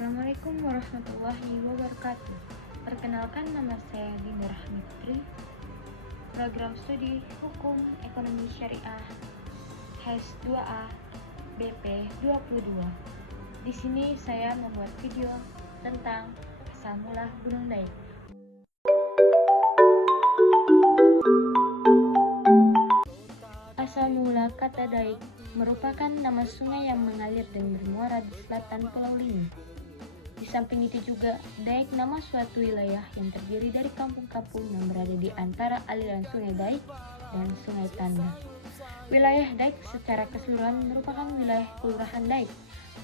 Assalamualaikum warahmatullahi wabarakatuh. Perkenalkan, nama saya Dinda Rahmi Putri, program studi Hukum Ekonomi Syariah HES 2A BP 22. Di sini saya membuat video tentang asal mula Gunung Daik. Asal mula kata Daik merupakan nama sungai yang mengalir dan bermuara di selatan Pulau Lini. Di samping itu juga, Daik nama suatu wilayah yang terdiri dari kampung-kampung yang berada di antara aliran Sungai Daik dan Sungai Tanda. Wilayah Daik secara keseluruhan merupakan wilayah Kelurahan Daik.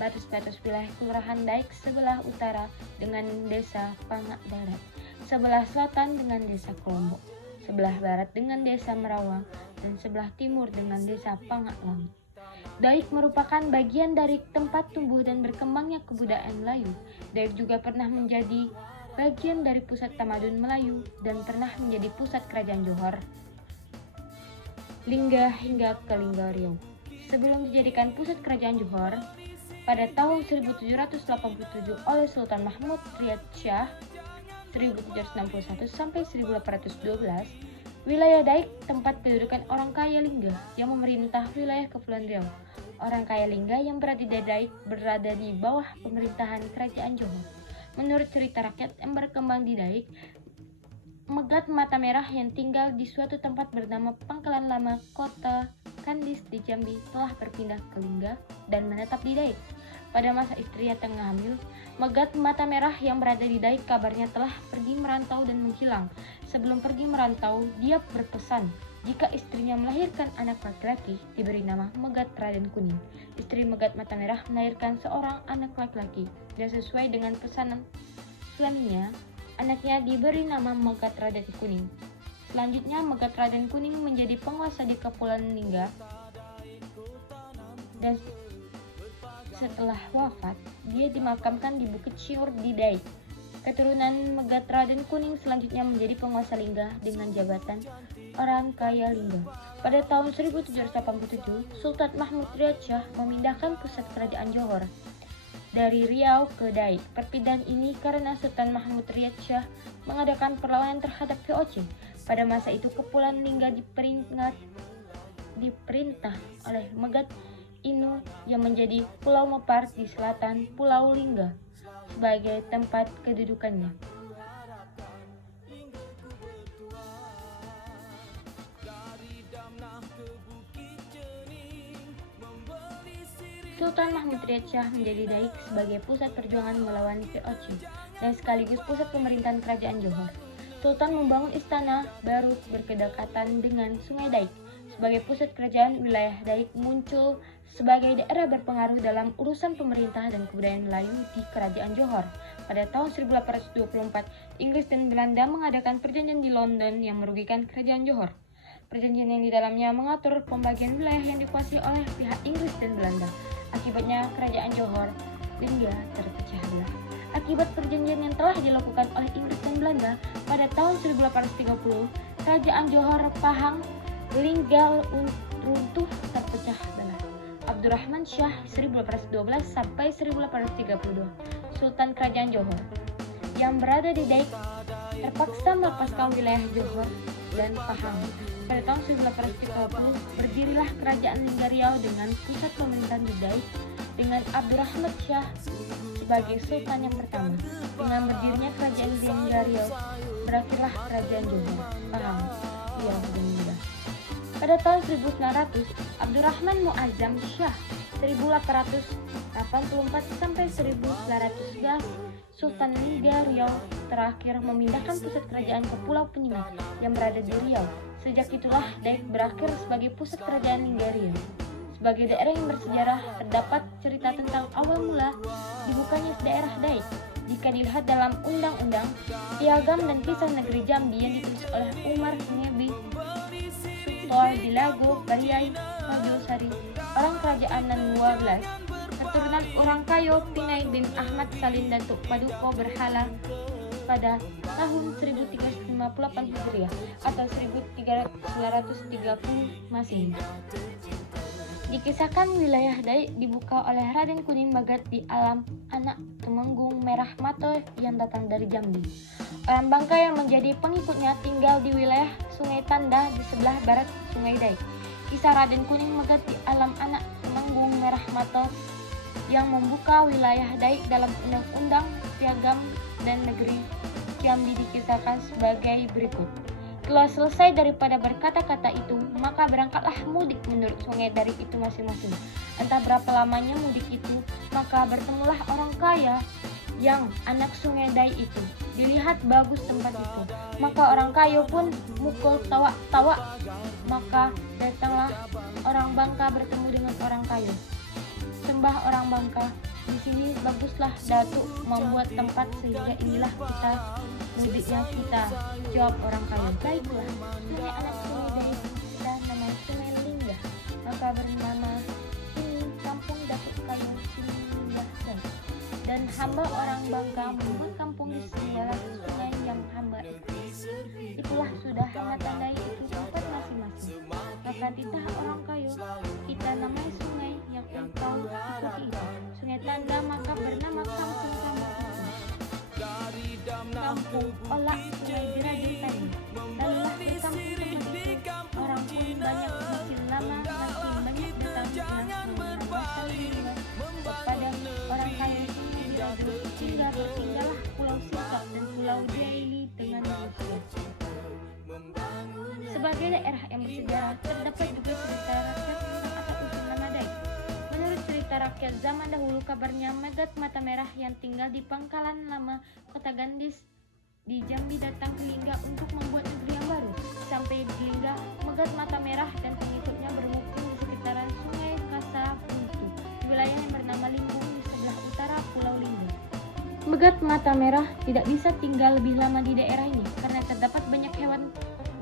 Batas-batas wilayah Kelurahan Daik sebelah utara dengan Desa Pangak Darat, sebelah selatan dengan Desa Kelombok, sebelah barat dengan Desa Merawang, dan sebelah timur dengan Desa Pangak Langit. Daik merupakan bagian dari tempat tumbuh dan berkembangnya kebudayaan Melayu. Daik juga pernah menjadi bagian dari pusat tamadun Melayu dan pernah menjadi pusat kerajaan Johor, Lingga hingga ke Lingga Riau. Sebelum dijadikan pusat kerajaan Johor, pada tahun 1787 oleh Sultan Mahmud Riyad Shah 1761 sampai 1812, wilayah Daik tempat kedudukan orang kaya Lingga yang memerintah wilayah Kepulauan Riau. Orang kaya Lingga yang berada di Daik berada di bawah pemerintahan kerajaan Johor. Menurut cerita rakyat yang berkembang di Daik, Megat Mata Merah yang tinggal di suatu tempat bernama Pangkalan Lama, Kota Kandis di Jambi telah berpindah ke Lingga dan menetap di Daik. Pada masa istrinya tengah hamil, Megat Mata Merah yang berada di Daik kabarnya telah pergi merantau dan menghilang. Sebelum pergi merantau, dia berpesan jika istrinya melahirkan anak laki-laki, diberi nama Megat Raden Kuning. Istri Megat Mata Merah melahirkan seorang anak laki-laki, dan sesuai dengan pesanan suaminya, anaknya diberi nama Megat Raden Kuning. Selanjutnya, Megat Raden Kuning menjadi penguasa di Kepulauan Lingga, dan setelah wafat, dia dimakamkan di Bukit Syur di Daik. Keturunan Megat Raden Kuning selanjutnya menjadi penguasa Lingga dengan jabatan orang kaya Lingga. Pada tahun 1787, Sultan Mahmud Riyad Shah memindahkan pusat kerajaan Johor dari Riau ke Daik. Perpindahan ini karena Sultan Mahmud Riyad Shah mengadakan perlawanan terhadap VOC. Pada masa itu, Kepulauan Lingga diperintah oleh Megat Inu yang menjadi Pulau Mepar di selatan Pulau Lingga sebagai tempat kedudukannya. Sultan Mahmud Riyad Shah menjadi Daik sebagai pusat perjuangan melawan VOC dan sekaligus pusat pemerintahan kerajaan Johor. Sultan membangun istana baru berdekatan dengan Sungai Daik. Sebagai pusat kerajaan, wilayah Daik muncul sebagai daerah berpengaruh dalam urusan pemerintah dan kebudayaan Melayu di kerajaan Johor. Pada tahun 1824, Inggris dan Belanda mengadakan perjanjian di London yang merugikan kerajaan Johor. Perjanjian yang di dalamnya mengatur pembagian wilayah yang dikuasai oleh pihak Inggris dan Belanda. Akibatnya, kerajaan Johor Lingga terpecah belah. Akibat perjanjian yang telah dilakukan oleh Inggris dan Belanda, pada tahun 1830, kerajaan Johor Pahang Lingga runtuh terpecah belah. Abdurrahman Shah 1812 sampai 1832, Sultan Kerajaan Johor yang berada di Daik terpaksa melepaskan wilayah Johor dan Pahang. Pada tahun 1830, berdirilah Kerajaan Lingga Riau dengan pusat pemerintahan di Daik dengan Abdurrahman Shah sebagai Sultan yang pertama. Dengan berdirinya Kerajaan Lingga Riau, berakhirlah Kerajaan Johor, Pahang, Riau, dan Lingga. Pada tahun 1900, Abdurrahman Muazzam Shah 1884 sampai 1911, Sultan Lingga Riau terakhir memindahkan pusat kerajaan ke Pulau Penyengat yang berada di Riau. Sejak itulah Daik berakhir sebagai pusat kerajaan Lingga Riau. Sebagai daerah yang bersejarah, terdapat cerita tentang awal mula dibukanya daerah Daik. Jika dilihat dalam Undang-Undang Piagam dan Kisah Negeri Jambi yang ditulis oleh Umar Ngebi Sutor di Lago Baliai Mojosari, orang kerajaan nan 12, keturunan orang Kayo Pinai bin Ahmad Salim Datuk Paduko Berhala pada tahun 1358 Hijriah atau 1930 Masehi. Dikisahkan wilayah Daik dibuka oleh Raden Kuning Megat di alam anak Temenggung Merah Mato yang datang dari Jambi. Orang Bangka yang menjadi pengikutnya tinggal di wilayah Sungai Tanda di sebelah barat Sungai Daik. Kisah Raden Kuning Megat di alam anak Temenggung Merah Mato yang membuka wilayah Daik dalam Undang-Undang Piagam dan Negeri Jambi dikisahkan sebagai berikut. Setelah selesai daripada berkata-kata itu, maka berangkatlah mudik menurut Sungai Daik itu masing-masing. Entah berapa lamanya mudik itu, maka bertemulah orang kaya yang anak Sungai Daik itu. Dilihat bagus tempat itu, maka orang kaya pun mukul tawa-tawa. Maka datanglah orang Bangka bertemu dengan orang kaya. Sembah orang Bangka, di sini baguslah Datuk membuat tempat sehingga inilah kita mudiknya kita. Jawab orang kaya, baiklah, sungai anak Sungai Daik kita nama Sungai Lingga, maka bernama ini kampung Datuk Kayu Lingga Daik. Dan hamba orang Bangka membuat kampung di sebelah sungai yang hamba itu. Itulah sudah hamba tandai itu tempat masing-masing. Maka titah orang kayu, kita namai sungai yang engkau ikuti itu. Sungai Tanda maka bernama kampung kamu itu. Kampung Olak Sungai Dirajung tadi. Lalulah di kampung tempat itu. Orang pun banyak makin lama makin banyak datang kepada orang kaya Sungai Dirajung hingga tertinggallah Pulau Singkap dan Pulau Jaili dengan manusia. Sebagai daerah yang bersejarah, terdapat juga cerita rakyat tentang asal-usul nama Daik. Menurut cerita rakyat zaman dahulu, kabarnya Megat Mata Merah yang tinggal di Pangkalan Lama, Kota Gandis di Jambi datang ke Lingga untuk membuat negeri yang baru. Sampai di Lingga, Megat Mata Merah dan pengikutnya bermukim di sekitaran Sungai Kasapuntu, di wilayah yang bernama Limbung di sebelah utara Pulau Lingga. Megat Mata Merah tidak bisa tinggal lebih lama di daerah ini karena terdapat banyak hewan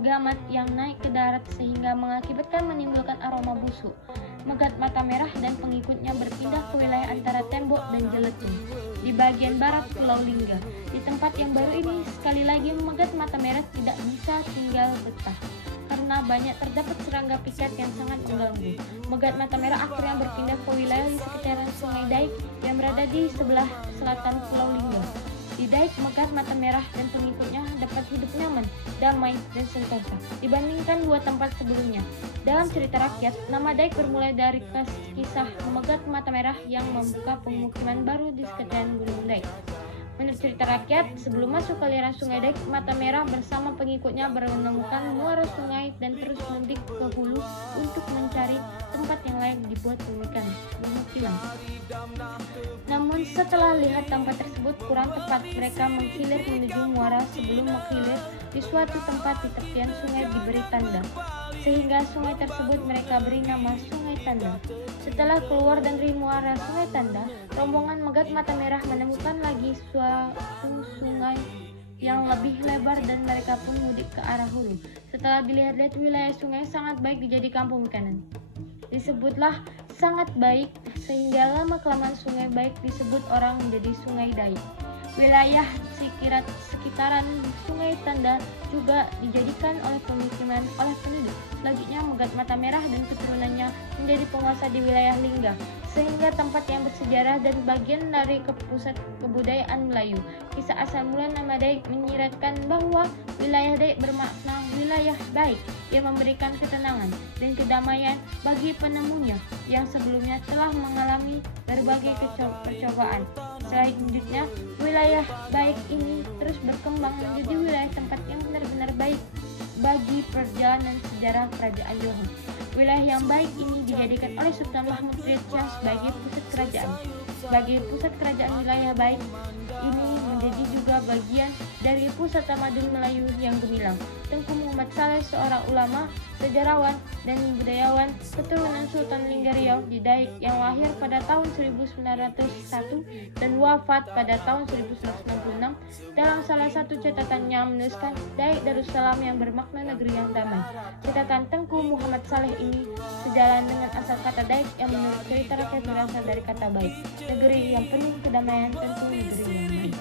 gamat yang naik ke darat sehingga mengakibatkan menimbulkan aroma busuk. Megat Mata Merah dan pengikutnya berpindah ke wilayah antara Tembok dan Jeletung di bagian barat Pulau Lingga. Di tempat yang baru ini, sekali lagi Megat Mata Merah tidak bisa tinggal betah karena banyak terdapat serangga pikat yang sangat mengganggu. Megat Mata Merah akhirnya berpindah ke wilayah di sekitaran Sungai Daik yang berada di sebelah selatan Pulau Lingga. Di Daik, Megat Mata Merah dan pengikutnya dapat hidup nyaman, damai, dan sentosa dibandingkan dua tempat sebelumnya. Dalam cerita rakyat, nama Daik bermulai dari kisah Megat Mata Merah yang membuka pemukiman baru di sekitaran Gunung Daik. Menurut cerita rakyat, sebelum masuk ke aliran Sungai Daik, Mata Merah bersama pengikutnya menemukan muara sungai dan terus mudik ke hulu untuk mencari tempat yang layak dibuat pemukiman. Namun setelah lihat tempat tersebut kurang tepat, mereka mengkilir menuju muara sebelum mengkilir di suatu tempat di tepian sungai diberi tanda. Sehingga sungai tersebut mereka beri nama Sungai Tanda. Setelah keluar dari muara Sungai Tanda, rombongan Megat Mata Merah menemukan lagi suatu sungai yang lebih lebar dan mereka pun mudik ke arah hulu. Setelah dilihat-lihat wilayah sungai sangat baik dijadi kampung kanan. Disebutlah sangat baik sehingga lama-kelamaan Sungai Baik disebut orang menjadi Sungai Daik. Wilayah sekitaran Sungai Tanda juga dijadikan oleh pemukiman oleh penduduk. Selanjutnya Megat Mata Merah dan keturunannya menjadi penguasa di wilayah Lingga, sehingga tempat yang bersejarah dan bagian dari pusat kebudayaan Melayu. Kisah asal mula nama Daik menyiratkan bahwa wilayah Daik bermakna wilayah baik yang memberikan ketenangan dan kedamaian bagi penemunya yang sebelumnya telah mengalami berbagai percobaan. Selanjutnya, wilayah baik ini terus berkembang menjadi wilayah tempat yang benar-benar baik bagi perjalanan sejarah Kerajaan Johor. Wilayah yang baik ini dijadikan oleh Sultan Mahmud Riyad sebagai pusat kerajaan. Sebagai pusat kerajaan wilayah baik ini menjadi juga bagian dari pusat tamadun Melayu yang gemilang. Tengku Muhammad Saleh, seorang ulama, sejarawan, dan budayawan keturunan Sultan Lingga Riau di Daik yang lahir pada tahun 1901 dan wafat pada tahun 1966. Dalam salah satu catatannya menuliskan Daik Darussalam yang bermakna negeri yang damai. Catatan Tengku Muhammad Saleh ini sejalan dengan asal kata Daik yang menurut cerita rakyat berasal dari kata baik. Negeri yang penuh kedamaian tentu negeri yang baik.